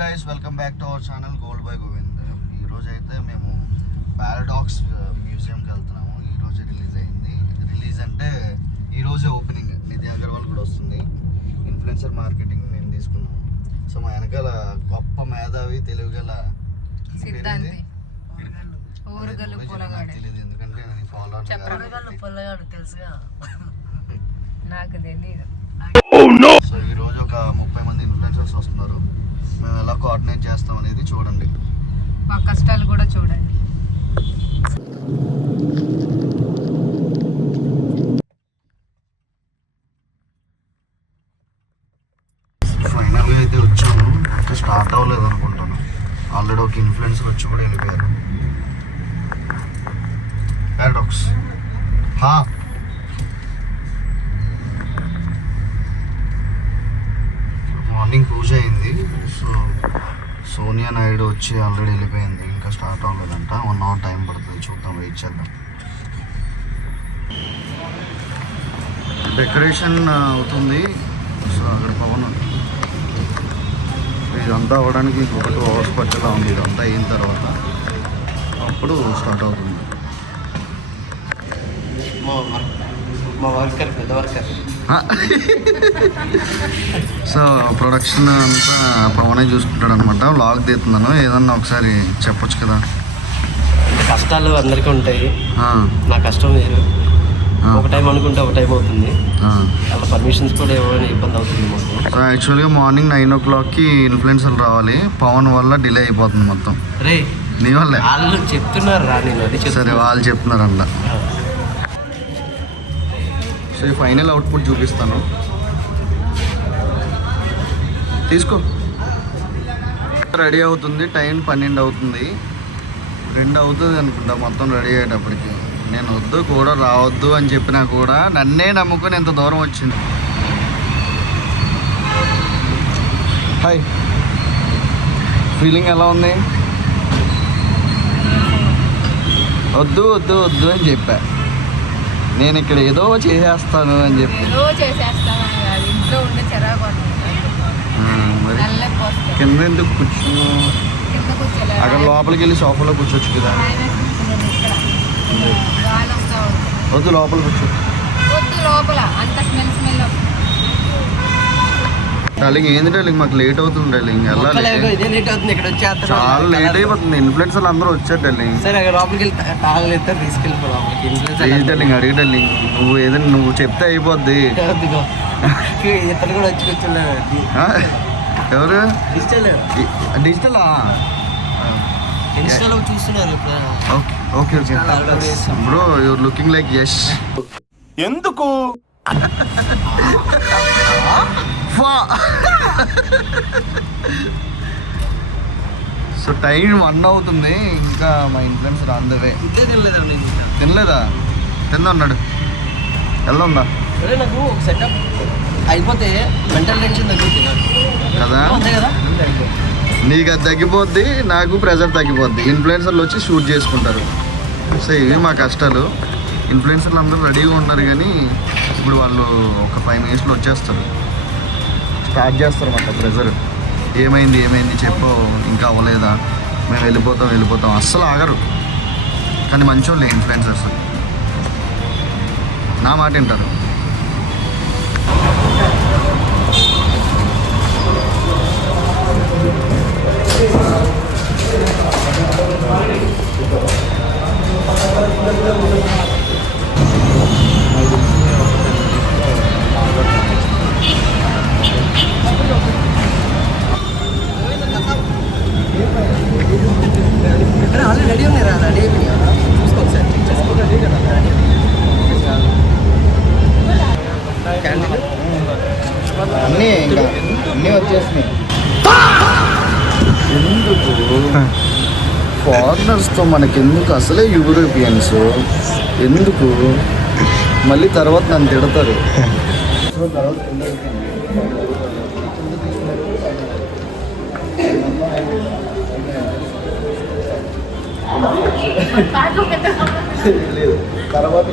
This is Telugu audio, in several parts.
Guys, welcome back to our channel gold by Govind. ఈరోజు అయితే మేము పారాడాక్స్ మ్యూజియంకి వెళ్తున్నాము. ఈరోజు రిలీజ్ అయింది. రిలీజ్ అంటే ఈరోజే ఓపెనింగ్. నిధి అగర్వాల్ కూడా వస్తుంది. ఇన్ఫ్లుయెన్సర్ మార్కెటింగ్ మేము తీసుకున్నాము. సో మా వెనకాల గొప్ప మేధావి తెలుగుగల తెలియదు, ఎందుకంటే నేను ఫాలో నాకు తెలియదు. సో ఈరోజు ఒక 30 మంది ఇన్ఫ్లుయెన్సర్స్ వస్తున్నారు. మేము ఎలా కోఆర్డినేట్ చేస్తాం అనేది చూడండి. మా కష్టాలు కూడా చూడండి. ఫైనల్గా అయితే వచ్చాము. ఇంకా స్టార్ట్ అవ్వలేదు అనుకుంటాను. ఆల్రెడీ ఒక ఇన్ఫ్లుయెన్సర్ వచ్చి కూడా వెళ్ళిపోయారు. పారాడాక్స్ మార్నింగ్ పూజ అయింది. సో సోనియా నాయుడు వచ్చి ఆల్రెడీ వెళ్ళిపోయింది. ఇంకా స్టార్ట్ అవ్వలేదంట. 1 hour టైం పడుతుంది. చూద్దాం, వెయిట్ చేద్దాం. డెకరేషన్ అవుతుంది. సో అక్కడ పవన్ ఇదంతా అవ్వడానికి ఒక 2 hours పట్టేలా ఉంది. ఇదంతా అయిన తర్వాత అప్పుడు స్టార్ట్ అవుతుంది. మా వర్కర్ పెద్ద వర్కర్. సో ప్రొడక్షన్ అంతా పవనే చూసుకుంటాడు అనమాట. వ్లాగ్ తీస్తున్నాను. ఏదన్నా ఒకసారి చెప్పొచ్చు కదా. కష్టాలు అందరికీ ఉంటాయి. నా కష్టం వేరు. ఒక టైం అనుకుంటే ఒక టైం అవుతుంది. అలా పర్మిషన్స్ కూడా ఇవ్వని ఇబ్బంది అవుతుంది మాకు. సో యాక్చువల్గా మార్నింగ్ 9 o'clockకి ఇన్ఫ్లుయెన్సర్లు రావాలి. పవన్ వల్ల డిలే అయిపోతుంది మొత్తం. రే నీ వల్లే వాళ్ళు చెప్తున్నారు రా. నేను అది సరే, వాళ్ళు చెప్తున్నారంట. సో ఈ ఫైనల్ అవుట్పుట్ చూపిస్తాను. తీసుకో. రెడీ అవుతుంది. టైం 12 అవుతుంది. 2 అవుతుంది అనుకుంటా మొత్తం రెడీ అయ్యేటప్పటికి. నేను వద్దు కూడా రావద్దు అని చెప్పినా కూడా నన్నే నమ్ముకొని ఎంత దూరం వచ్చింది. హాయ్, ఫీలింగ్ ఎలా ఉంది? వద్దు వద్దు వద్దు అని చెప్పా. నేను ఇక్కడ ఏదో చేసేస్తాను అని చెప్పి కింద ఎందుకు కూర్చున్నావు? అక్కడ లోపలికి వెళ్ళి సోఫాలో కూర్చోవచ్చు కదా. వద్దు, లోపల కూర్చో. డార్లింగ్, ఏంది డార్లింగ్? మాకు లేట్ అవుతుంది డార్లింగ్. వెళ్ళాలి. చాలా లేట్ అయిపోతుంది. ఇన్ఫ్లుయెన్సర్లు అందరూ వచ్చారు డార్లింగ్. డార్లింగ్ అడిగి డార్లింగ్, నువ్వు ఏదైనా నువ్వు చెప్తే అయిపోద్ది. ఎవరు? డిజిటలా? Okay okay bro, you're looking like Yash. ఎందుకు? సో టైం 1 అవుతుంది. ఇంకా మా ఇన్ఫ్లుయెన్సర్ ఆన్ ద వే. తినలేదా? తిందా అన్నాడు. వెళ్దా నాకు సెటప్ అయిపోతే మెంటల్ టెన్షన్ తగ్గుతుంది కదా. నీకు అది తగ్గిపోద్ది, నాకు ప్రెజర్ తగ్గిపోద్ది. ఇన్ఫ్లుయెన్సర్లు వచ్చి షూట్ చేసుకుంటారు. సో ఇవి మా కష్టాలు. ఇన్ఫ్లుయెన్సర్లు అందరూ రెడీగా ఉన్నారు, కానీ ఇప్పుడు వాళ్ళు ఒక 5 minutesలో వచ్చేస్తారు. స్టార్ట్ చేస్తారు అన్నమాట ప్రెజర్. ఏమైంది ఏమైంది చెప్పు, ఇంకా అవ్వలేదా, మేము వెళ్ళిపోతాం అస్సలు ఆగరు. కానీ మంచోళ్ళే ఇన్ఫ్లుయెన్సర్స్, నా మాట వింటారు. రెడీ ఉన్నారా? రెడీ అయిపోయా? చూసుకోండి సార్, చెక్ చేసుకోండి. అన్నీ వచ్చేసినాయి. ఎందుకు ఫారినర్స్తో మనకెందుకు? అసలే యూరోపియన్స్ ఎందుకు? మళ్ళీ తర్వాత నన్ను తిడతారు. సో తర్వాత లేదు, తర్వాత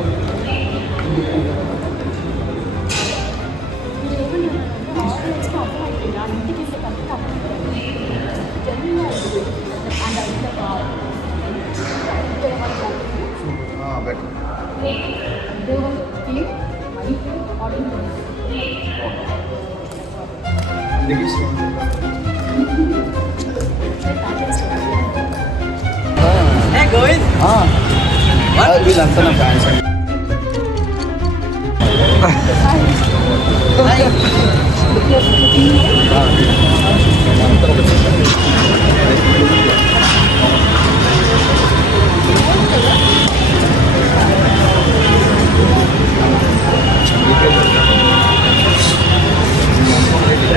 వీళ్ళంతా నా ఫ్యాన్స్ అండి.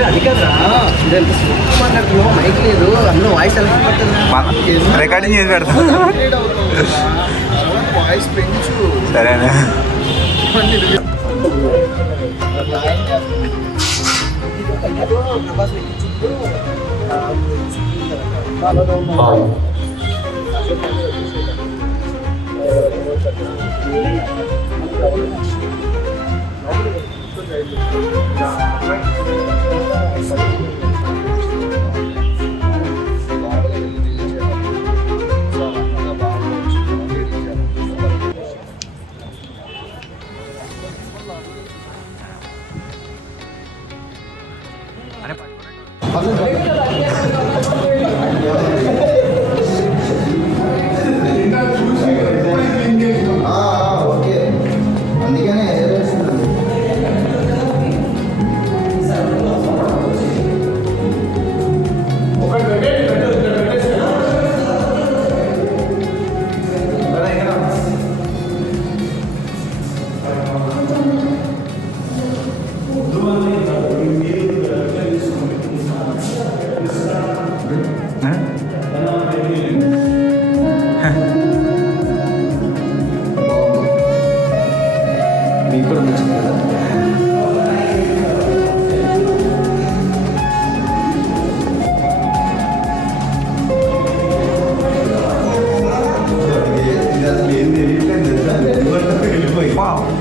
అది కదరా మాట్లాడుతున్నావు, మైక్ లేదు, అందులో వాయిస్ ఎలా పడుతుంది? రికార్డింగ్ చేసి పెడతా. వాయిస్ పెంచు. సరేనా? ఓకే, అందుకనే మీకు కూడా నచ్చింది కదా.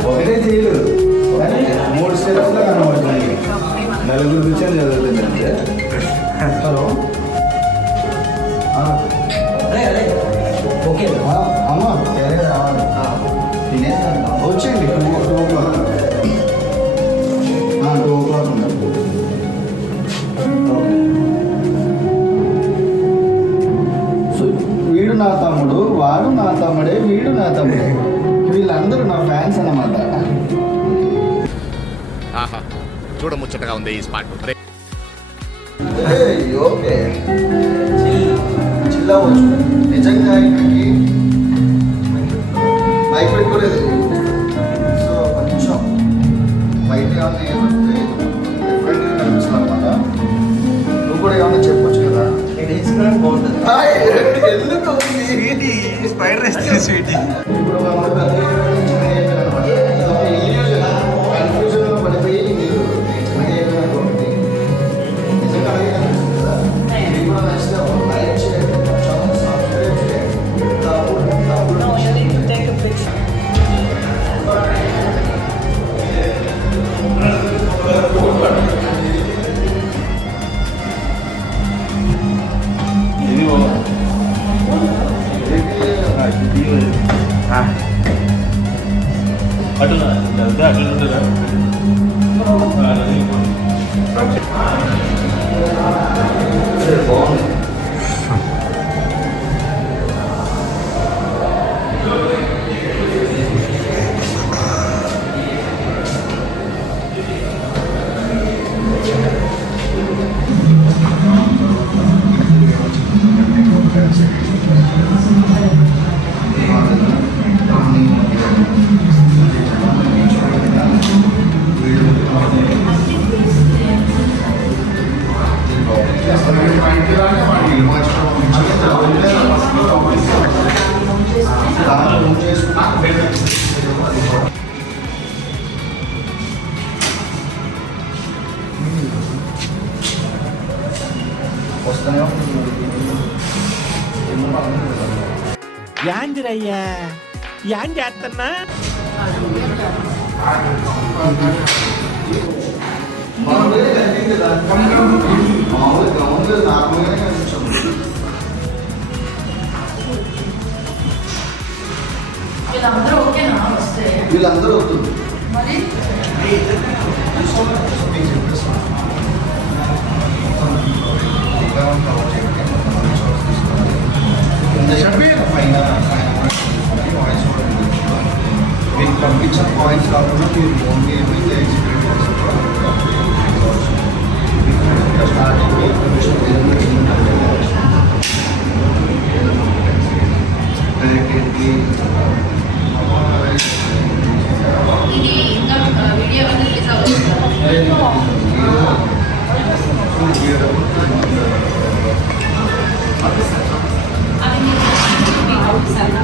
ఒకటే చేయలేదు, 3 స్టెప్స్లో కనబడుతున్నాయి. నలుగురు కూర్చొని చదువుతుందంటే. హలో ఓకే అమ్మ త్వరగా రావాలి. వచ్చేయండి 2 o'clock. 2 o'clock ఉన్నారు. సో వీడు నా తమ్ముడు, వాడు నా తమ్ముడే, వీడు నా తమ్ముడే, వీళ్ళందరూ నా ఫ్యాన్స్ అన్నమాట. ఆహా చూడముచ్చటగా ఉంది ఈ స్పాట్. ఓకే, చిల్లవచ్చు. నిజంగా ఇక్కడికి బైక్ పెట్టుకోలేదు. సో కొంచెం బయట ఏమన్నా ఏమంటే డిఫరెంట్గా కనిపిస్తుంది అనమాట. నువ్వు కూడా ఏమన్నా చెప్పొచ్చు కదా. బాగుంటుంది. ఎందుకు స్పైడర్ వేస్తే స్వీటీ. ఇప్పుడు అనమాట. కన్ఫ్యూజన్లో పడిపోయి మీరు చిన్నగా అయిపోయినటువంటి నిజంగా అలాగే కనిపిస్తుంది కదా. మీకు కూడా నచ్చితే లైక్ చేయండి, ఛానల్ సబ్స్క్రైబ్ చేయండి. తప్పుడు యాందిరయ్యా యాం చేస్తున్నా వీళ్ళందరూ వస్తుంది. వాళ్ళకి ఇచ్చిన పాయింట్స్ కాకుండా మీరు ఓన్లీ ఏమైతే ఎక్స్పీరియన్స్ చేస్తారో స్టార్టింగ్ ఇన్ఫర్మేషన్ ఇది ఇంకా వీడియో అనేది రిలీజ్ అవుతుంది. అది మీకు పంపిస్తాను.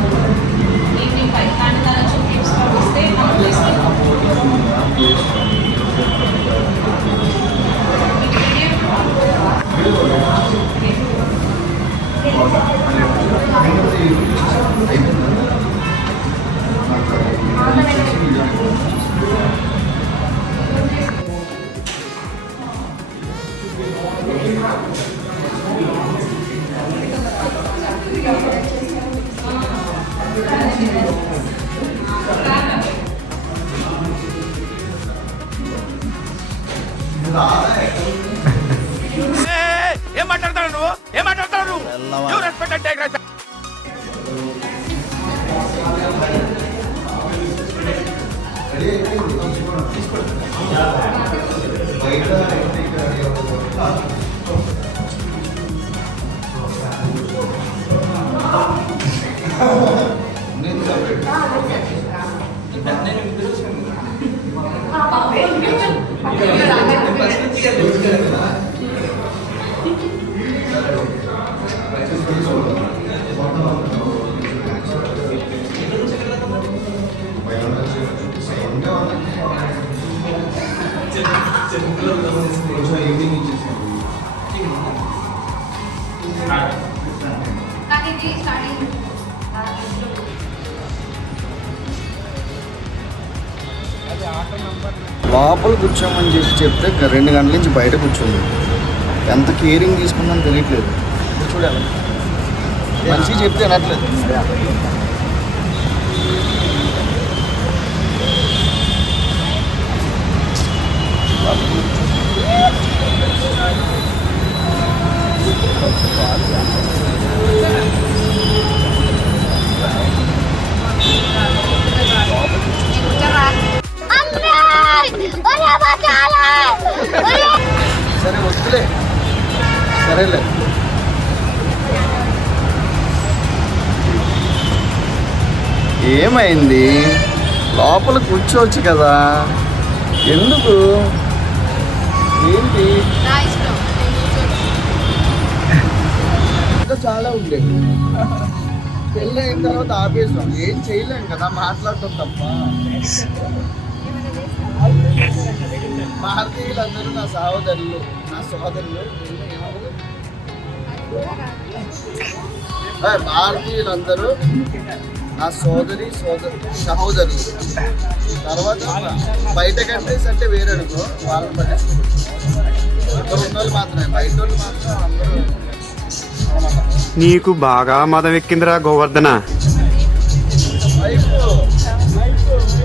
ఈవినింగ్ 5 గంటల నుంచి టిప్స్ పంపిస్తే ఏం మాట్లాడతాడు నువ్వు? ఏం మాట్లాడతాడు నువ్వు? You respect and take respect. లోపల కూర్చోమని చెప్తే 2 గంటల నుంచి బయట కూర్చోండి. ఎంత కేరింగ్ తీసుకుందని తెలియట్లేదు. చూడాలి మంచిగా చెప్తే అనట్లేదు. సరే వద్దులే, సరేలే. ఏమైంది? లోపల కూర్చోవచ్చు కదా, ఎందుకు? ఏంటి? ఇంకా చాలా ఉండేది. పెళ్ళి అయిన తర్వాత ఆపేసాం, ఏం చేయలేం కదా, మాట్లాడటం తప్ప. భారతీయులందరూ నా సహోదరులు, నా సోదరులు. భారతీయులందరూ నా సహోదరులు. తర్వాత బయట కంట్రీస్ అంటే వేరే అనుకో, వాళ్ళని పట్టించుకోవచ్చు. ఇక్కడ ఉన్న వాళ్ళు మాత్రమే, బయట వాళ్ళు మాత్రం అందరూ. నీకు బాగా మదం ఎక్కిందిరా గోవర్ధన.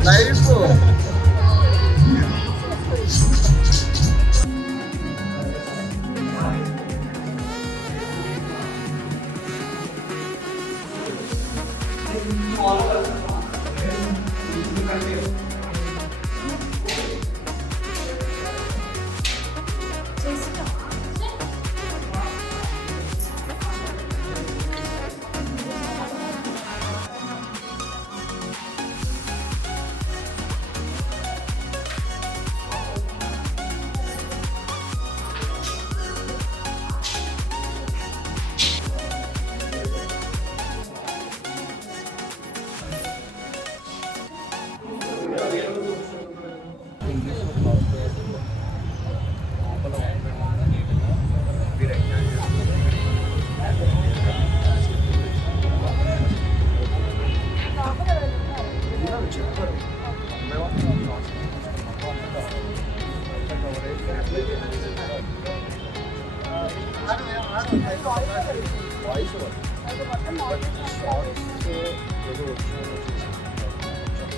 లైఫ్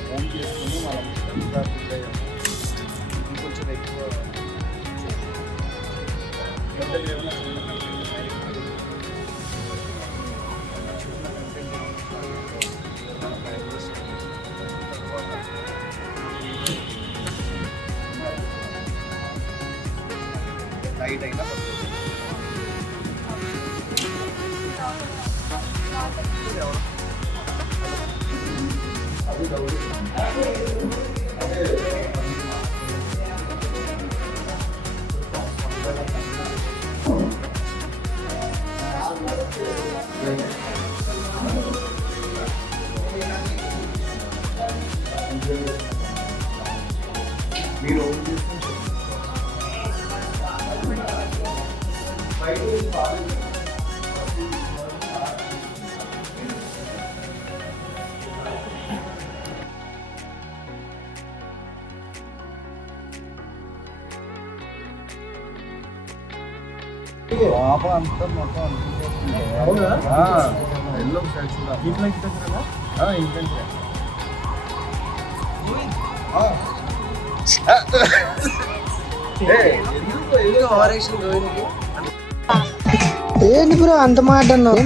ఫోన్ చేసుకుని మనం కొంచెం ఎక్కువ టైట్ అయినా మీరు అంతా మొత్తం ఎల్లో ఏంటి బ్రో అంత మాట అన్నావు?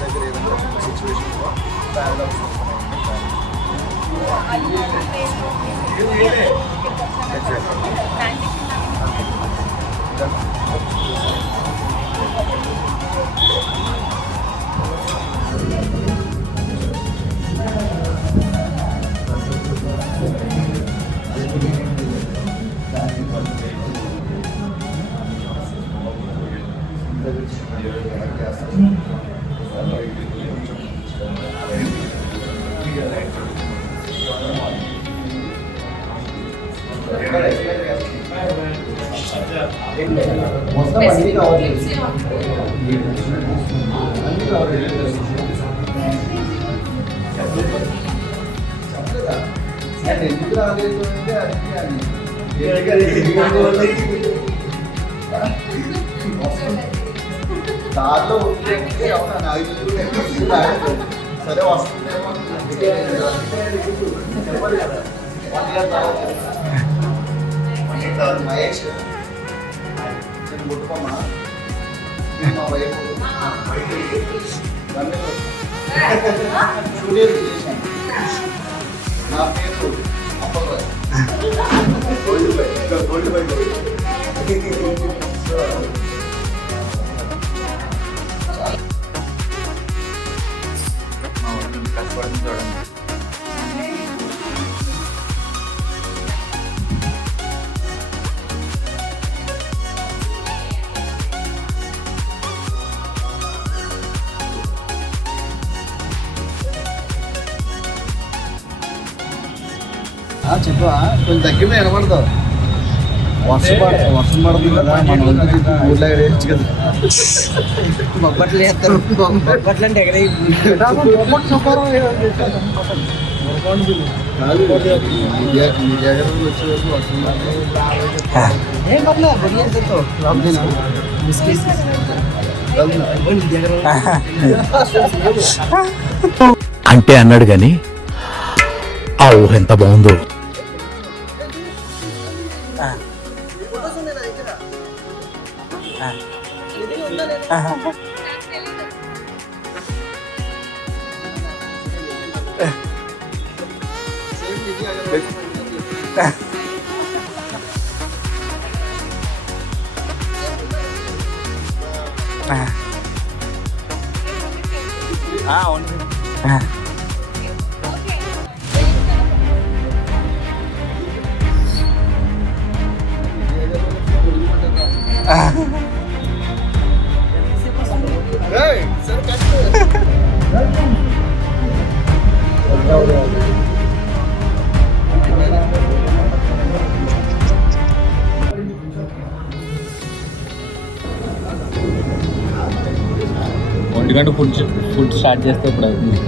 దగ్గర ఏదైనా సిచ్యువేషన్లో పారాడాక్స్ మొత్తం అన్ని కావాలి ఎందుకు రాలేదు అంటే దారిలో ఉంటే అవునా నాకు సరే వస్తుందేమో చెప్పాలి కదా మహేష్ ముట్టుకోమా మా వైపు స్టూడియో చేశాను నా పేరు అప్పలరాజు గోల్డ్ బై కష్టపడుతుంది చూడండి. చెప్పా కొంచెం తగ్గితే వినపడతావు వర్షం పడుతుంది కదా మన ఊర్లో వేయచ్చు కదా బొబ్బట్లు వేస్తారు. బొబ్బట్లు అంటే ఎక్కడ మీ జాగ్రత్తలు వచ్చే వరకు వర్షం ఏం పర్లేదు బొడియంతో అంటే అన్నాడు గాని ఆ ఊహ ఎంత బాగుందో. ఒంటిగంట ఫుడ్ స్టార్ట్ చేస్తే ఇప్పుడు అవుతుంది.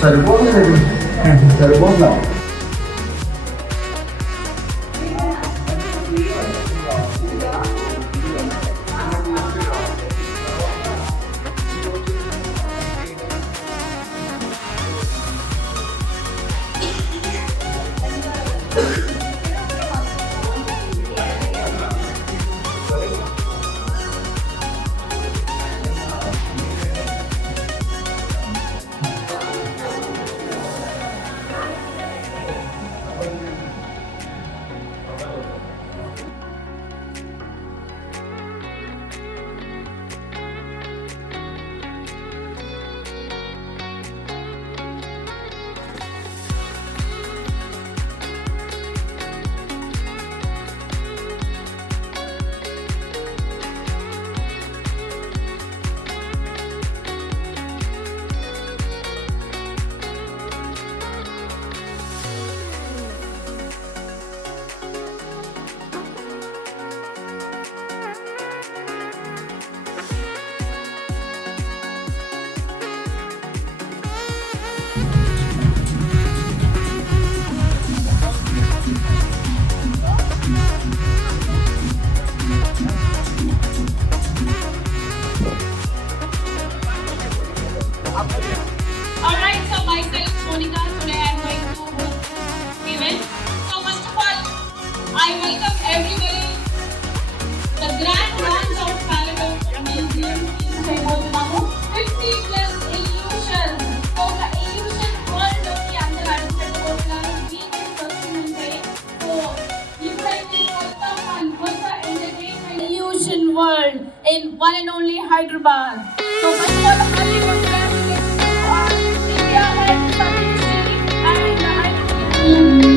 సరిపోతుంది సరిపోతుందా Alright, so myself, Monica, today I'm going to event. So first of all, I welcome everybody. The grand launch of Palago Museum is చేయబోతున్నాము. 50 plus illusions. ఒక illusion world లోకి అందరూ అడుగుపెట్టబోతున్నారు. వీకెండ్ వస్తుందంటే సో ఇప్పుడైతే కొత్త entertainment illusion world in one and only Hyderabad. So first of all, Hollywood India head Satish and the Hyderabad.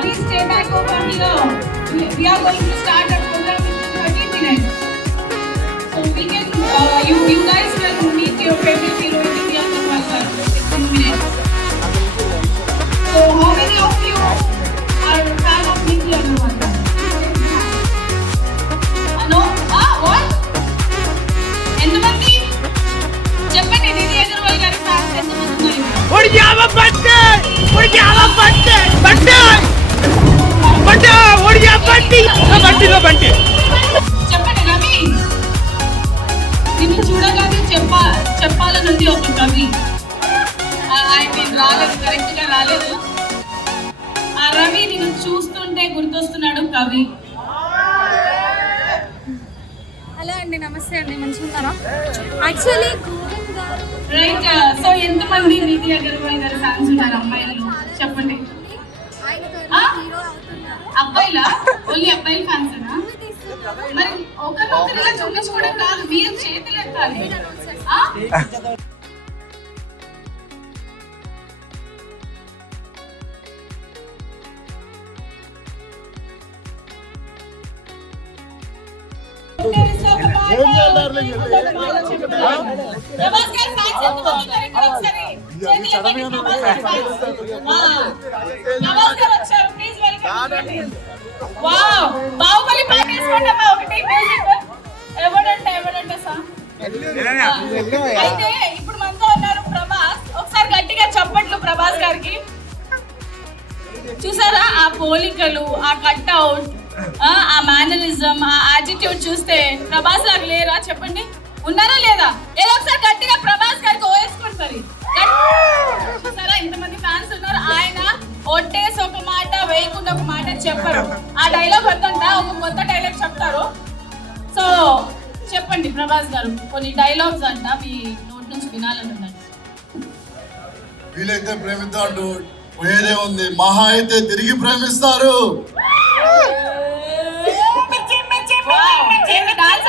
Please stay back over here. We are going to start our program in 30 minutes. So we can, you guys will meet your favorite hero in India in 15 minutes. So how many of you are a fan of Niti Agarwal? No? What? ఎంతమంది చెప్పండి Niti Agarwal గారి ఫ్యాన్స్ ఎంతమంది ఉన్నారు? చెప్పండి రవి, నిన్ను చూడగానే చెప్పాలనుంది ఒక కవి. రాలేదు, కరెక్ట్ గా రాలేదు. ఆ రవి నిన్ను చూస్తుంటే గుర్తొస్తున్నాడు కవి. హలో అండి, నమస్తే అండి, మంచిగా ఉన్నారా? Actually right. సో ఎంతమంది Niti Agarwal గారి ఫ్యాన్స్ ఉన్నారు అమ్మాయిలు? చెప్పండి. అబ్బాయిలా? ఓన్లీ అబ్బాయిల ఫ్యాన్సేనా? మరి ఒకరినొకరు ఇలా చూపించుకోవడం కాదు, మీరు చేతులు ఎత్తాలి. ప్రభాస్ గారి ఫ్యాన్స్ ఎంతమంది ఉన్నారు ఇక్కడ? ఒకసారి చేతులు ఎత్తండి. ప్రభాస్ గారి ఫ్యాన్స్. ప్రభాస్ గారు వచ్చారు, ప్లీజ్ వెల్కమ్. వావ్, బాహుబలి పాట వేసుకోండమ్మా ఒకటి మ్యూజిక్. ఎవడంటే సాంగ్. అయితే ఇప్పుడు మనతో ఉన్నారు ప్రభాస్. ఒకసారి గట్టిగా చప్పట్లు ప్రభాస్ గారికి. చూసారా ఆ పోలికలు, ఆ కట్అవుట్, ఆ మేనరిజం, ఆ యాటిట్యూడ్ చూస్తే ప్రభాస్ లాగా లేరా? చెప్పండి, ఉన్నారా లేదా? ఏదో ఒకసారి గట్టిగా ప్రభాస్ గారికి ఓవేసుకోండి మరి. చూసారా ఇంతమంది ఫ్యాన్స్ ఉన్నారు. ఆయన ఒట్టేసి ఒక మాట, వేయకుండా ఒక మాట చెప్పరు. ఆ డైలాగ్ వద్దంట, ఒక కొత్త డైలాగ్ చెప్తారు. సో చెప్పండి ప్రభాస్ గారు, కొన్ని డైలాగ్స్ అంట మీ నోట్ నుంచి వినాలని ఉందండి. వీలైతే ప్రేమిద్దాం, పోయేదే ఉంది, మహా అయితే తిరిగి ప్రేమిస్తారు. డాన్స్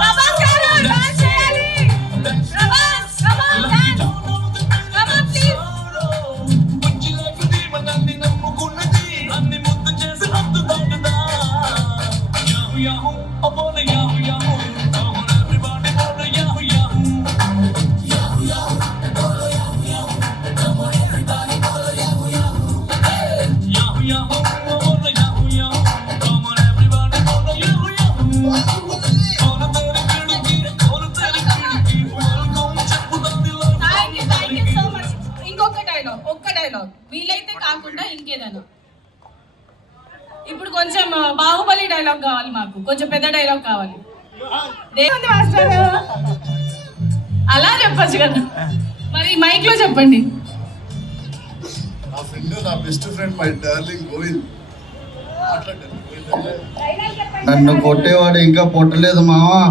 ప్రభాస్ గారు డాన్స్ చేయాలి. Prabhas come on dance. Come on please. Thank you so much. ఇంకొక డైలాగ్, ఒక్క డైలాగ్ వీలైతే కాకుండా ఇంకేదైనా. ఇప్పుడు కొంచెం బాహుబలి డైలాగ్ కావాలి మాకు, కొంచెం పెద్ద డైలాగ్ కావాలి. దేవుని మాస్టర్ అలా చెప్పొచ్చు కదా, మరి మైక్ లో చెప్పండి. నా ఫ్రెండ్, నా best friend, my darling Govind. నన్ను కొట్టేవాడు ఇంకా పొట్టలేదు మావా.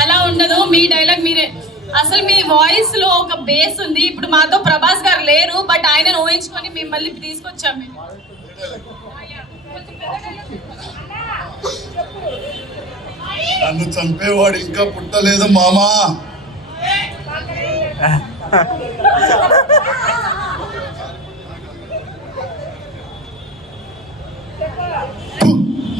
అలా ఉండదు, మీ డైలాగ్ మీరే. అసలు మీ వాయిస్ లో ఒక బేస్ ఉంది. ఇప్పుడు మాతో ప్రభాస్ గారు లేరు, బట్ ఆయన ఊహించుకొని మిమ్మల్ని తీసుకొచ్చాం మేము. నన్ను చంపేవాడు ఇంకా పుట్టలేదు మామా.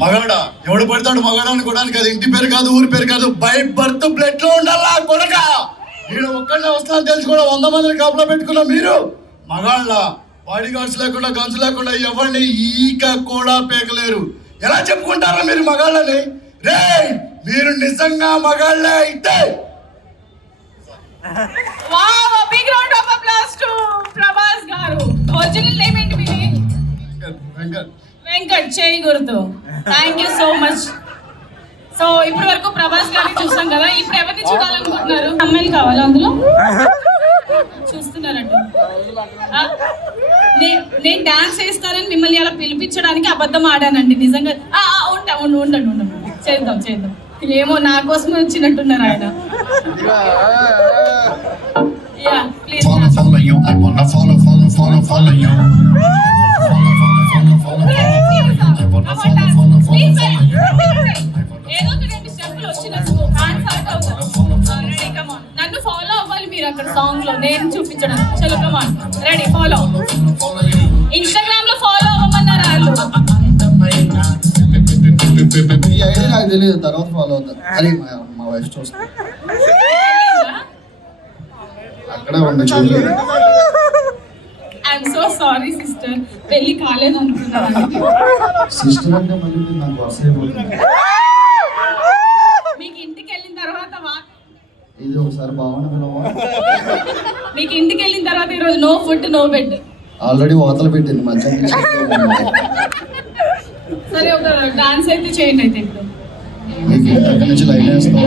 మగాడా ఎవడు పడతాడు మగాడా అనుకోవడానికి, అది ఇంటి పేరు కాదు, ఊరి పేరు కాదు, బై బర్త్ బ్లడ్ లో ఉండాలా కొడక. మీరు ఒక్కడే వస్తాను తెలిసి కూడా 100 మందిని కాపులో పెట్టుకున్నా. మీరు మగాళ్ళ బాడీ గార్డ్స్ లేకుండా, గన్స్ లేకుండా ఎవరిని ఈక కూడా పేకలేరు. ఎలా చెప్పుకుంటారా మీరు మగాళ్ళని? రే మీరు నిజంగా మగాళ్ళే అయితే wow, big round of applause to Prabhas garu. Original name ఏంటి మీది? వెంకట్. వెంకట్ చేయి గుర్తు. Thank you so much. So ఇప్పటి వరకు ప్రభాస్ గారిని చూసాం కదా, ఇప్పుడు ఎవరిని చూడాలనుకుంటున్నారు? అమ్మాయిలు కావాలి అందులో చూస్తున్నారంట. నేను డాన్స్ చేస్తానని మిమ్మల్ని అలా పిలిపించడానికి అబద్ధం ఆడానండి నిజంగా. ఉండండి చేద్దాం. ఏమో నా కోసమే వచ్చినట్టున్నారు ఆయన. Yeah please. follow you. I wanna follow you. ఏదో ఒక 2 స్టెప్పులు వచ్చినట్టు డాన్స్ అవుట్ అవుతారు. Ready come on. నన్ను ఫాలో అవ్వాలి మీరు అక్కడ సాంగ్ లో, నేను చూపించడం. చలో come on, ready follow. Instagram లో ఫాలో అవ్వమన్నారు వాళ్ళు. ఈ ఐడియా నాకు తెలియదు, తర్వాత ఫాలో అవుతా. అరే మా వైఫ్ చూస్తా, అక్కడే ఉంది చూడలేదు. ఐఎమ్ సో సారీ సిస్టర్, పెళ్లి కాలేదు అనుకున్నాను. సిస్టర్ అంటే మళ్ళీ మీరు నాకు వరుస అయిపోతుంది. మీకు ఇంటికి వెళ్ళిన తర్వాత ఇది ఒకసారి బాగుంది. మీకు ఇంటికి వెళ్ళిన తర్వాత ఈరోజు no food no bed. Already వాతలు పెట్టింది మధ్యాహ్నం. సరే ఒక డాన్స్ అయితే చేయండి అయితే ఇప్పుడు. మీకు అక్కడి నుంచి లైన్ వేస్తాం.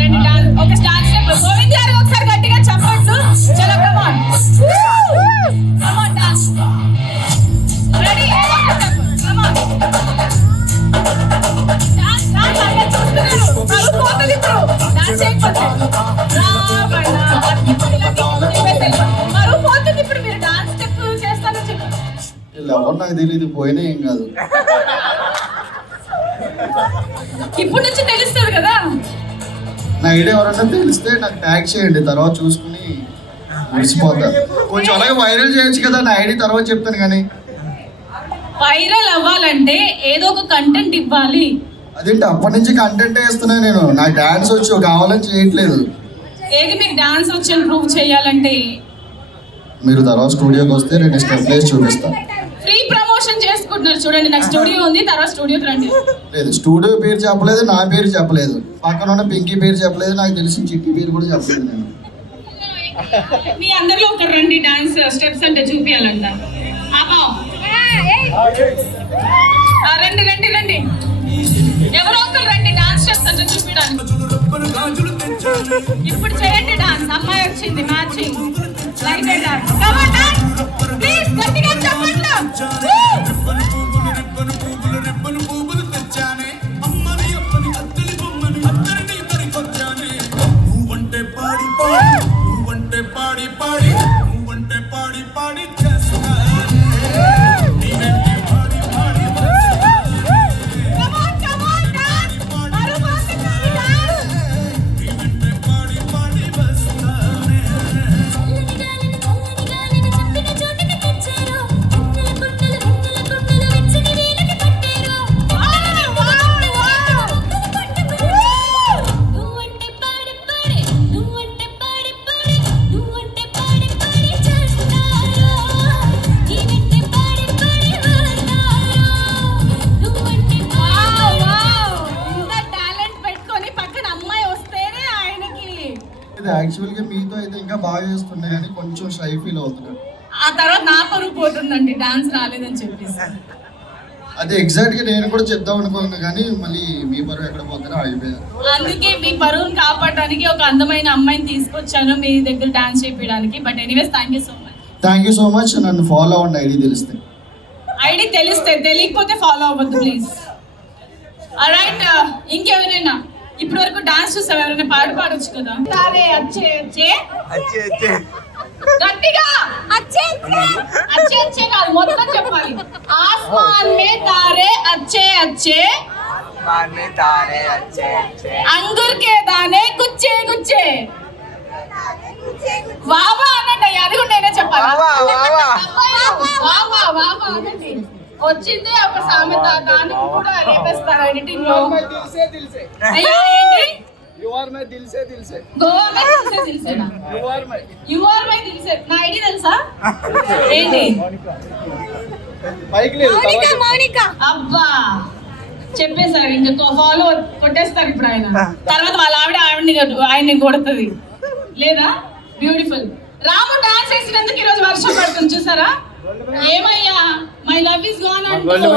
రెండు డాన్స్, ఒక డాన్స్ స్టెప్. గోవింద్ గారు ఒకసారి గట్టిగా చెప్పండి. చలో come on, come on dance. Ready, come on dance. అలా చూస్తున్నారు, పోతుంది ఇప్పుడు డాన్స్ చేయకపోతే. మరో పోతుంది ఇప్పుడు. మీరు డాన్స్ స్టెప్ చేస్తారని చెప్పి ఎవరు నాకు తెలియదు, పోయినా ఏం కాదు. ఇప్పుడు నుంచి తెలుస్తుంది కదా. నా ఐడియా ఎవరన్నా తెలిస్తే నాకు ట్యాగ్ చేయండి, తర్వాత చూసుకుని మురిసిపోతా. కొంచెం అలాగే వైరల్ చేయొచ్చు కదా, నా ఐడి తర్వాత చెప్తాను. కానీ వైరల్ అవ్వాలంటే ఏదో ఒక కంటెంట్ ఇవ్వాలి. అదేంటి అప్పటి నుంచి కంటెంట్ వేస్తున్నా నేను. నాకు డాన్స్ వచ్చు, కావాలని చేయట్లేదు. ఏది మీకు డాన్స్ వచ్చి ప్రూవ్ చేయాలంటే మీరు తర్వాత స్టూడియోకి వస్తే 2 స్టెప్ వేసి చూపిస్తాను. ఫ్రీ ప్రమోషన్ చేసుకుంటున్నారు చూడండి. నాకు స్టూడియో ఉంది, తర్వాత స్టూడియోకి రండి. లేదు, స్టూడియో పేరు చెప్పలేదు, నా పేరు చెప్పలేదు, పక్కన ఉన్న పింకీ పేరు చెప్పలేదు, నాకు తెలిసిన చిట్టి పేరు కూడా చెప్పలేదు నేను. మీ అందరిలో ఒకరు రండి, డాన్స్ స్టెప్స్ అంటే చూపించాలంట. రండి ఎవరో ఒకరు రండి, డాన్స్ స్టెప్స్ అంటే చూపించడానికి. ఇప్పుడు చేయండి డాన్స్. అమ్మాయి వచ్చింది matching light dance. Come on dance please, గట్టిగా చెప్పండి. యాక్చువల్గా మీతో అయితే ఇంకా బాగా చేస్తుండే కానీ కొంచెం షై ఫీల్ అవుతున్నాడు. ఆ తర్వాత నా పరువు పోతుందండి డాన్స్ రాలేదని చెప్పేసి. అదే ఎగ్జాక్ట్గా నేను కూడా చెప్దాం అనుకున్నాను కానీ మళ్ళీ మీ పరువు ఎక్కడ పోతారో ఆగిపోయారు. అందుకే మీ పరువును కాపాడడానికి ఒక అందమైన అమ్మాయిని తీసుకొచ్చాను మీ దగ్గర డాన్స్ చేయించడానికి. But anyways thank you so much. Thank you so much. నన్ను ఫాలో అవ్వండి ఐడి తెలిస్తే. ఐడి తెలిస్తే, తెలియకపోతే ఫాలో అవ్వద్దు ప్లీజ్. ఆల్రైట్, ఇంకెవరైనా ఇప్పటి వరకు డాన్స్ చూసావు? ఎవరైనా పాడొచ్చు కదా. తారే అచ్చే అచ్చే గట్టిగా అచ్చే అచ్చే అచ్చే కాదు, మొత్తం చెప్పాలి. ఆస్మాన్ మే తారే అచ్చే అచ్చే, అంగుర్ కే దానే గుచ్చే గుచ్చే. వావా అనండి, అది కూడా నేనే చెప్పాలి. వావా వావా అనండి. వచ్చింది ఒక సామెత, దాన్ని కూడా రేపేస్తారు ఎడిటింగ్ లో. అయ్యా ఏంటి? గోవా మే దిల్సే దిల్సేనా? యు ఆర్ మై దిల్సే. నా ఐడి తెలుసా ఏంటి? అబ్బా చెప్పేశారు, ఇంకా ఫాలో కొట్టేస్తారు ఇప్పుడు ఆయన. తర్వాత వాళ్ళ ఆయన్ని కొడుతుంది లేదా? బ్యూటిఫుల్. రాము డాన్స్ చేసినందుకు ఈరోజు వర్షం పడుతుంది చూసారా? ఏమయ్యా, మై లవ్ ఇస్ గాన్ అంటూ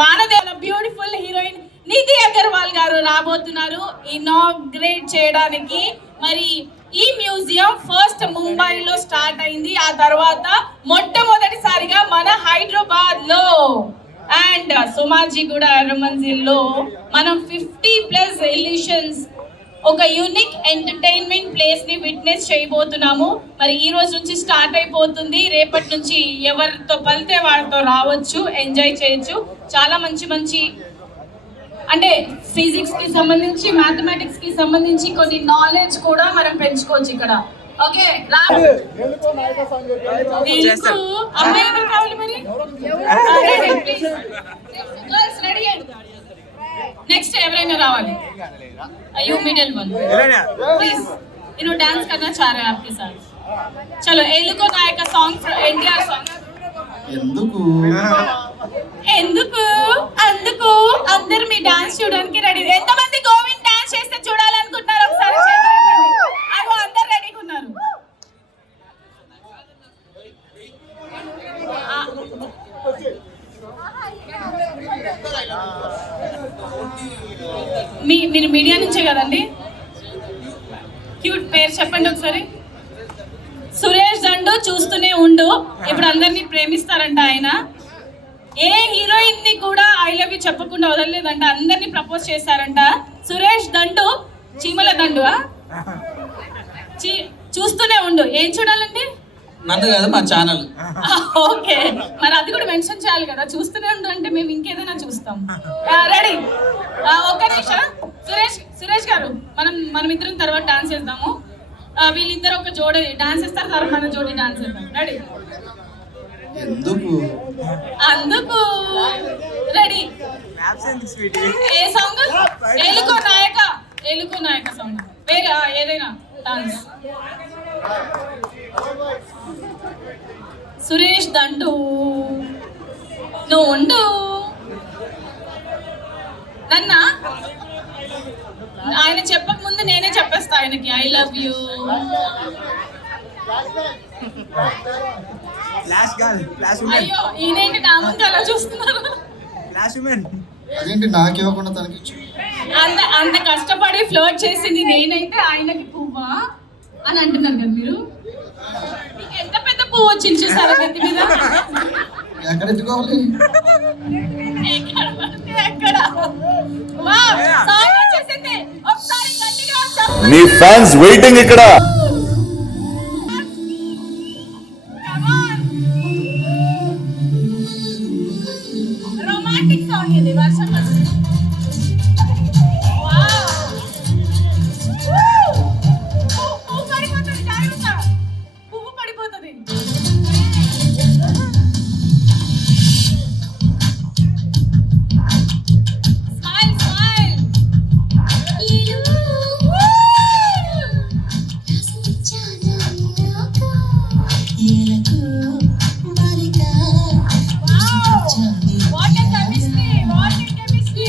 వానదేవ బ్యూటిఫుల్ హీరోయిన్ నిధి అగర్వాల్ గారు రాబోతున్నారు ఇనాగ్రేట్ చేయడానికి. మరి ఈ మ్యూజియం ఫస్ట్ ముంబైలో స్టార్ట్ అయింది, ఆ తర్వాత మొట్టమొదటిసారిగా మన హైదరాబాద్ లో అండ్ సోమాజిగూడ ఎర్రమంజిల్లో మనం 50+ ఎలిషన్స్ ఒక యూనిక్ ఎంటర్టైన్మెంట్ ప్లేస్ ని విట్నెస్ చేయబోతున్నాము. మరి ఈ రోజు నుంచి స్టార్ట్ అయిపోతుంది. రేపటి నుంచి ఎవరితో పలితే వాళ్ళతో రావచ్చు, ఎంజాయ్ చేయొచ్చు. చాలా మంచి మంచి అంటే ఫిజిక్స్ కి సంబంధించి, మ్యాథమెటిక్స్ కి సంబంధించి కొన్ని నాలెడ్జ్ కూడా మనం పెంచుకోవచ్చు ఇక్కడ. ఓకే, అమ్మాయి ఎవరు కావాలి మరి? नेक्स्ट ఎవరైనా రావాలి. यू मिडिल वन प्लीज, इन्हों डांस करना चाह रहे हैं आपके साथ. चलो एलुको नायक सॉन्ग एनटीआर सॉन्ग. ఎందుకు ఎందుకు అందుకు అందరూ మీ డాన్స్ చూడడానికి రెడీ. ఎంతమంది గోవింద్ డాన్స్ చేస్తే చూడాలనుకుంటున్నారు? ఒకసారి చేతులు ఎత్తండి. అగో అందరూ రెడీగా ఉన్నారు. మీరు మీడియా నుంచే కదండి? క్యూట్ పేరు చెప్పండి ఒకసారి. సురేష్ దండు చూస్తూనే ఉండు. ఇప్పుడు అందరినీ ప్రేమిస్తారంట ఆయన. ఏ హీరోయిన్ ని కూడా ఐ లవ్ యూ చెప్పకుండా వదలలేదంట, అందరినీ ప్రపోజ్ చేశారంట. సురేష్ దండు చీమల దండు. చూస్తూనే ఉండు. ఏం చూడాలండి? నన్ను కదా మా ఛానల్. ఓకే, మరి అది కూడా మెన్షన్ చేయాలి కదా. చూస్తూనే ఉండు అంటే మేము ఇంకేదైనా చూస్తాం. రెడీ? ఒక్క నిమిషం. సురేష్ గారు, మనం ఇద్దరం తర్వాత డాన్స్ చేద్దాము. వీళ్ళిద్దరు ఒక జోడి డాన్స్ చేస్తారు, తర్వాత మన జోడి డాన్స్ చేద్దాం. రెడీ? ఎందుకు అందుకు రెడీ. ఏ సాంగ్? ఎలుకో నాయక సాంగ్. వేరే ఏదైనా డాన్స్. సురేష్ దండు నువ్వు ఉండు. నన్న ఆయన చెప్పక ముందు నేనే చెప్పేస్తా ఆయనకి ఐ లవ్ యూ. అయ్యో ఈయనేంటి నా ముందు అలా చూస్తున్నారు? అదేంటి నాకివ్వకుండా తనకి అంత కష్టపడి ఫ్లోట్ చేసింది నేనైతే ఆయనకి పువ్వా అని అంటున్నారు కదా మీరు. మీకు ఎంత పెద్ద పువ్వు వచ్చింది చూసారా గట్టి మీద? ఎక్కడ ఎత్తుకోవాలి? ఎక్కడ పడితే అక్కడ. వావ్, సాంగ్ వచ్చేసింది. ఒకసారి గట్టిగా చెప్పండి. నీ ఫ్యాన్స్ వెయిటింగ్ ఇక్కడ. రొమాంటిక్ సాంగ్ ఇది, వర్షం వస్తుంది. వావ్. పువ్వు పడిపోతుంది, జాగ్రత్త. పువ్వు పడిపోతుంది. Smile smile. What a chemistry! What a chemistry!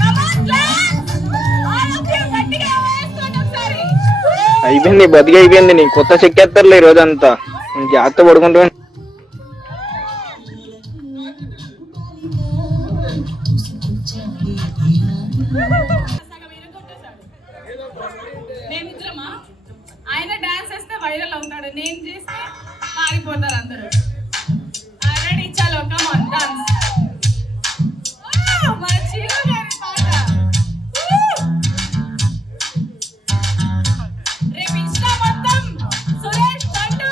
Come on, clap! All of you, గట్టిగా వేసుకోండి ఒకసారి. అయిపోయింది, బతికి అయిపోయింది. నీ కొత్త చెక్కేస్తారులే ఈ రోజంతా. జాగ్రత్త పడుకుంటా. మేమిద్దరమా? ఆయన డాన్స్ చేస్తే వైరల్ అవుతాడు, నేను చేస్తే మారిపోతారు అందరూ. రెడీ, చలో కమ్ ఆన్ డాన్స్. మన చీరు గారి పాట. రేపు ఇన్స్టా మొత్తం సురేష్ బంటు.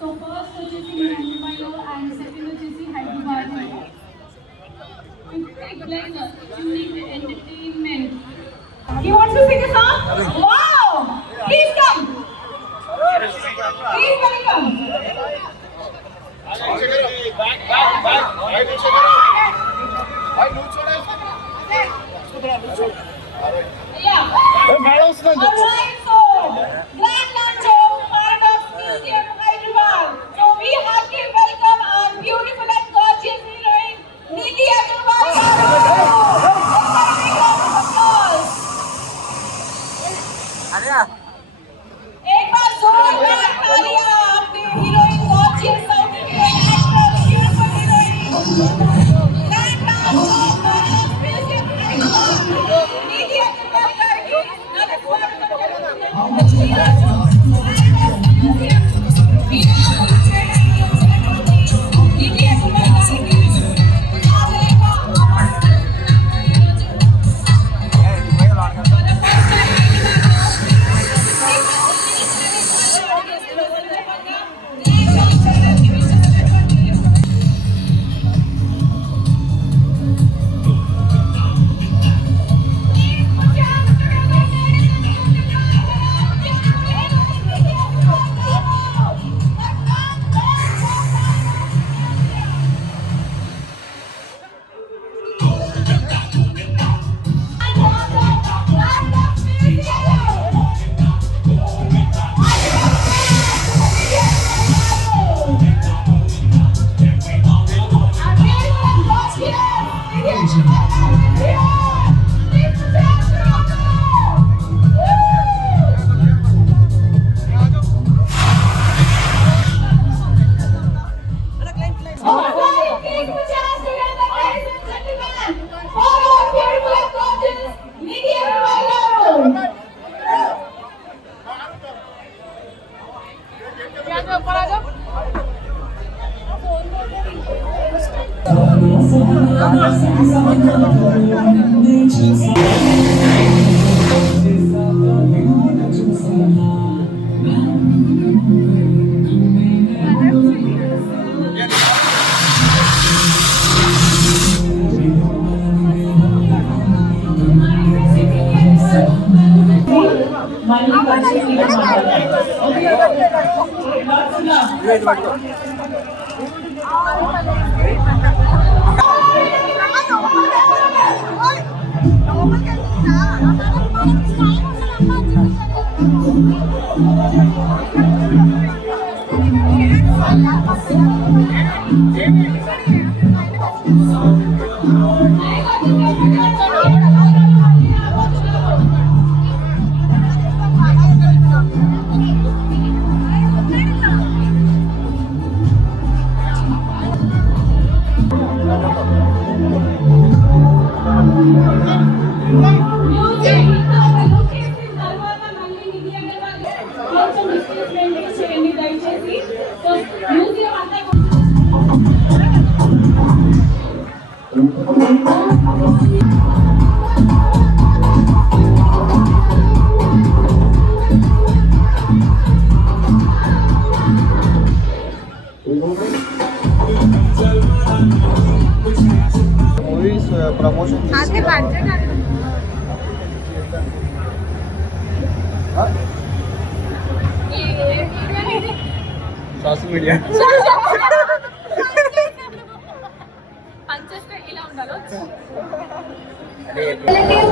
So first వచ్చేసి మన ముంబైలో and second వచ్చేసి హైదరాబాద్లో. It's like unique entertainment. He wants to sing a song? Wow! Please come. Please welcome. Yeah. Alright, so Grand Launch of Paradox Museum, Hyderabad. So we happily welcome our beautiful and gorgeous heroine, Nidhi Agarwal garu. एक बार जोरदार तालियां अपने heroine gorgeous South Indian actress, beautiful heroine. Grand Launch of Paradox Museum, Hyderabad. Nidhi Agarwal గారికి నా స్వాగతం. మూవీస్ ప్రమోషన్ సోషల్ మీడియా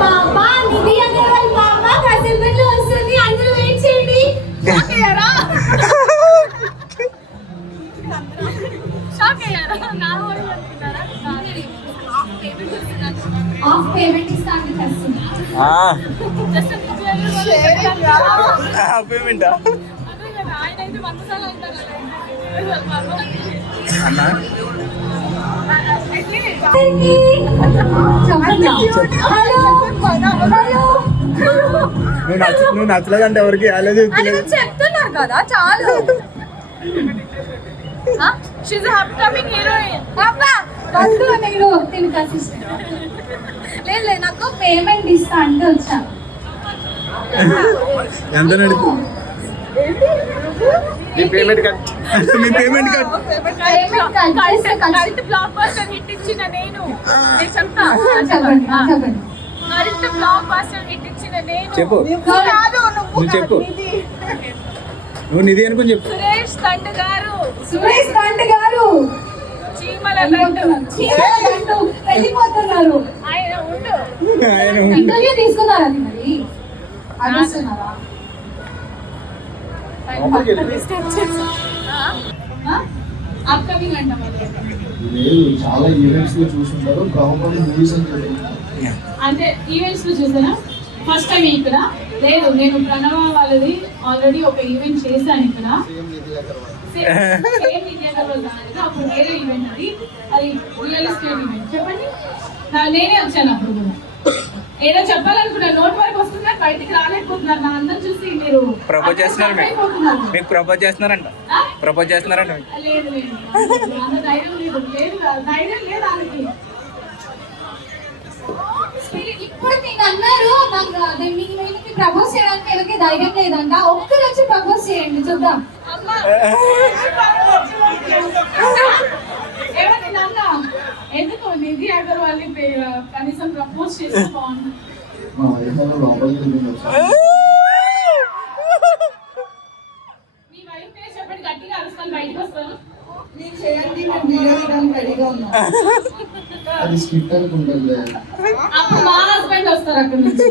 మా అమ్మ నిధి అగర్వాల్ మా అమ్మ కాసేపట్లో వస్తుంది, అందరూ వెయిట్ చేయండి. షాక్ అయ్యారా? ఆఫ్ పేమెంట్ ఇస్తాను పేమెంట్ ఆయనైతే 100 సార్లు అంటారు నువ్వు నచ్చలేదంటే ఎవరికి చెప్తున్నారు కదా చాలు. She's upcoming heroine. నేను దీనికి అసిస్టెంట్. లేదు నాకు పేమెంట్ ఇస్తా అంటే వచ్చా. ఎంత నడుపు payment cut block buster hit ఇచ్చిన నేను చెప్తా. బ్లాక్ బస్టర్ హిట్ ఇచ్చిన నేను చెప్పు నువ్వు చెప్పు నువ్వు నిధి అనుకుని చెప్పు. సురేష్ తండ్ గారు చీమల వెళ్ళిపోతున్నారు. ఆయన ఉండు. ఇంటర్వ్యూ తీసుకున్నారా మరి? అడుగుతున్నారా? అప్కమింగ్ అంట. లేదు చాలా ఈవెంట్స్ లో చూసుంటారు, ప్రభుత్వం మూవీస్ అని చెప్పి అంటే ఈవెంట్స్ లో చూసారా? ఫస్ట్ టైం ఇక్కడ లేదు. నేను ప్రణవ వాళ్ళది ఆల్రెడీ ఒక ఈవెంట్ చేశాను ఇక్కడ. అప్పుడు వేరే ఈవెంట్ అది రియల్ ఎస్టేట్ ఈవెంట్. చెప్పండి, నేనే వచ్చాను అప్పుడు కూడా. ఏదో చెప్పాలనుకున్నా, నోట్ వరకు వస్తున్నా, బయటికి రాలేకపోతున్నారు. నా అందరం చూసి మీరు ప్రపోజ్ చేస్తున్నారు, మీకు ప్రపోజ్ చేస్తున్నారంట. ప్రపోజ్ చేస్తున్నారంట. లేదు లేదు, అంత ధైర్యం లేదు. ధైర్యం లేదు వాళ్ళకి. ఇప్పుడు నేను అన్నారు నాకు మీకు ప్రపోజ్ చేయడానికి ఎవరికి ధైర్యం లేదంట. ఒక్కరు వచ్చి ప్రపోజ్ చేయండి చూద్దాం. ఎందుకు నిధి అగర్వాల్ కనీసం ప్రపోజ్ చేస్తే బాగుంది. మీ వైఫ్ పేరు చెప్పండి, గట్టిగా అరుస్తాను, బయటకు వస్తాను. అది స్క్రిప్ట్ అనుకుంటుంది. అప్పుడు మా హస్బెండ్ వస్తారు అక్కడి నుంచి.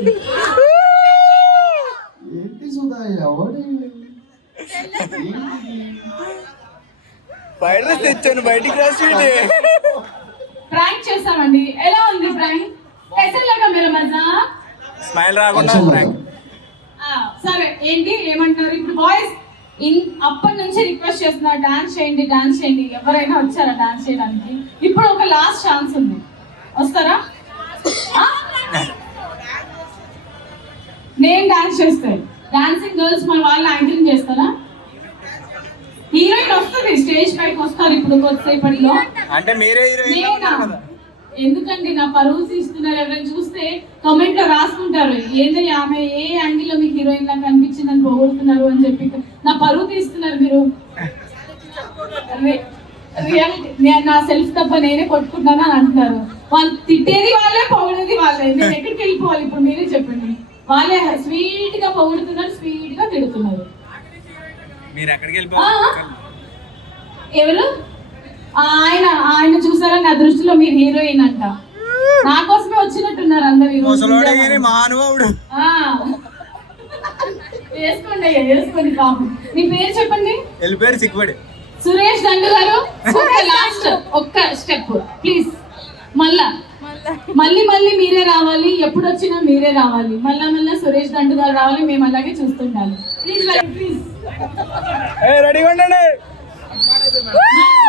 ఏంటి సుధా ఎవడు వైరస్ తెచ్చాను బయటికి రాసి ప్రాంక్ చేసామండి. ఎలా ఉంది ప్రాంక్? ఎసలాగా మీరు మజా స్మైల్ రాకుండా ప్రాంక్. సరే ఏంటి ఏమంటారు ఇప్పుడు బాయ్స్? అప్పటి నుంచి రిక్వెస్ట్ చేస్తున్నారు, డాన్స్ చేయండి డాన్స్ చేయండి. ఎవరైనా వచ్చారా డాన్స్ చేయడానికి? ఇప్పుడు ఒక లాస్ట్ ఛాన్స్ ఉంది, వస్తారా? నేను డాన్స్ చేస్తాను. డాన్సింగ్ గర్ల్స్ మన వాళ్ళు యాంకరింగ్ చేస్తారా? హీరోయిన్ వస్తుంది, స్టేజ్ పైకి వస్తారు ఇప్పుడు కొద్దిసేపట్లో. అంటే మీరే హీరోయిన్. ఎందుకంటే నా పరువు తీస్తున్నారు. ఎవరైనా చూస్తే కామెంట్ లో రాసుకుంటారు, ఏంది ఆమె ఏ యాంగిల్ లో మీకు హీరోయిన్ లా కనిపించిందని పొగుడుతున్నారు అని చెప్పి. నా పరువు తీస్తున్నారు మీరు. రియాలిటీ నా సెల్ఫ్ తప్ప నేనే కొట్టుకుంటాను అని అంటున్నారు. వాళ్ళు తిట్టేది వాళ్ళే, పొగిడేది వాళ్ళే. నేను ఎక్కడికి వెళ్ళిపోవాలి ఇప్పుడు? మీరే చెప్పండి. వాళ్ళే స్వీట్ గా పొగుడుతున్నారు, స్వీట్ గా తిడుతున్నారు. మీరు ఎక్కడికి వెళ్ళిపోవాలి? ఎవరు ఆయన ఆయన చూసారా నా దృష్టిలో మీరు హీరోయిన్ అంట. నా కోసమే వచ్చినట్టున్నారు అందరు ఈ రోజు. ఆ. వేసుకోండి అయ్యా, వేసుకోండి పాపం. మీ పేరు చెప్పండి. సురేష్ దండు గారు, లాస్ట్ ఒక్క స్టెప్ ప్లీజ్. మళ్ళీ మీరే రావాలి, ఎప్పుడు వచ్చినా మీరే రావాలి. మళ్ళా సురేష్ దండు గారు రావాలి, మేము అలాగే చూస్తుండాలి. Please please.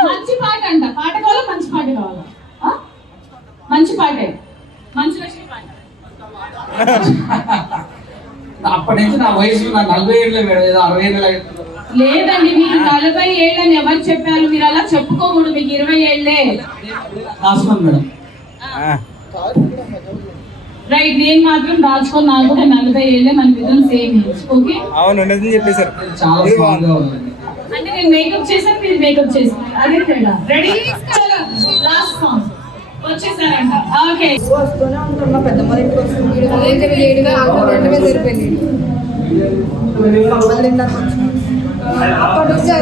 మంచి పాట అంట. పాట కావాలా? మంచి పాట కావాలా? మంచి పాటే, మంచి లక్ష్మి పాట. అప్పటి నుంచి నా వయసు నా 40 ఏళ్ళే మేడం, ఏదో 60 ఏళ్ళు లేదండి, మీకు 40 ఏళ్ళని ఎవరు చెప్పారు? మీరు అలా చెప్పుకోకూడదు. మీకు 20 ఏళ్ళే రాసుకున్నాను మేడం. రైట్. నేను మాత్రం రాజుకొని, నాకు కూడా 40 ఏళ్ళే. మన ఇద్దరం సేమ్ ఏజ్. ఓకే, చాలా స్ట్రాంగ్ గా ఉంది. అంటే నేను మేకప్ చేశాను, మీరు మేకప్ చేశాను, అదే తేడా. రెడీ? చలో లాస్ట్ సాంగ్ వచ్చేసారంట. ఓకే. వస్తూనే ఉంటున్నా పెద్ద మరి లేడుగా వెంటనే సరిపోయింది. అప్పటి నుంచి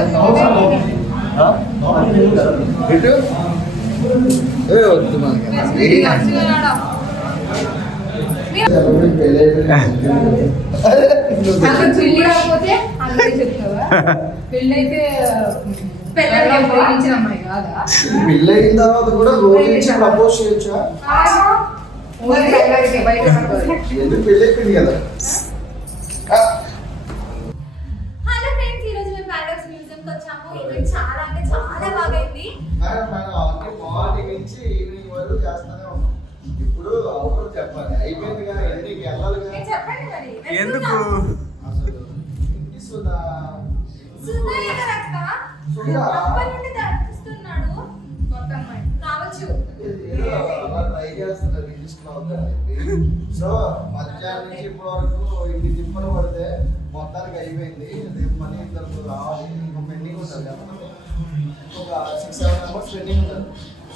పెళ్లి కాకపోతే అందరూ చెప్తావా? పెళ్ళైతే ప్రేమించిన అమ్మాయి కాదా? పెళ్ళైన తర్వాత కూడా రోజు ప్రపోజ్ చేయొచ్చా? ఎందుకు పెళ్ళి అయిపోయింది కదా. హలో ఫ్రెండ్స్, ఈ రోజు మేము పారాడాక్స్ మ్యూజియం కి వచ్చాము. ఈవెంట్ చాలా అంటే చాలా బాగా అయింది. మార్నింగ్ నుంచి ఈవినింగ్ వరకు చేస్తానే ఉన్నాం. ఇప్పుడు అవసరం చెప్పాలి, అయిపోయింది కానీ ఎన్నికి వెళ్ళాలి కానీ చెప్పండి మరి ఎందుకు అసలు ఇంటి సుధా సుందరి గారు అక్క అప్పటి నుండి దర్శిస్తున్నాడు. కొత్త అమ్మాయి రావచ్చు. అలా ట్రై చేస్తున్నారు రిజిస్టర్ అవుతారు. సో మధ్యాహ్నం నుంచి ఇప్పటి వరకు ఇన్ని తిప్పలు పడితే మొత్తానికి అయిపోయింది. రేపు మళ్ళీ ఇద్దరు రావాలి. ఇంకా పెండింగ్ ఉంటుంది కదా, ఒక 6-7 మెంబర్స్ పెండింగ్ ఉన్నారు.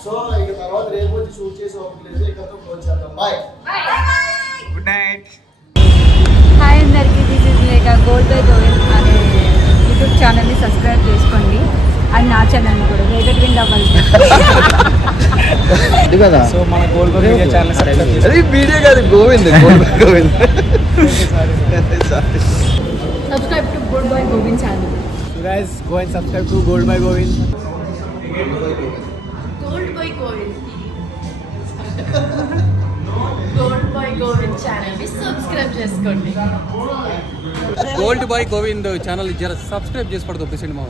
సో ఇక తర్వాత రేపు వచ్చి షూట్ చేసి ఒకటి ఇక్కడతో క్లోజ్ చేద్దాం. బాయ్. Good night. హాయ్ అందరికీ, దిస్ ఇస్ లేక గోల్డ్ బై గోవింద్ అనే యూట్యూబ్ ఛానల్ని సబ్స్క్రైబ్ చేసుకోండి. అండ్ నా ఛానల్ని కూడా వేగట్ విన్ అవ్వాలి. కదా సో మన gold by Govind channel subscribe చేసుకోండి. అది వీడియో కాదు, Govind Govind. Subscribe to gold by Govind channel. So guys, go and subscribe to Gold by Govind. Gold by Govind gold by Govind ఛానల్ని సబ్స్క్రైబ్ చేసుకోండి. గోల్డ్ బై గోవింద్ ఛానల్ జర సబ్స్క్రైబ్ చేసి పడుతుంది పేషెంట్ మామ.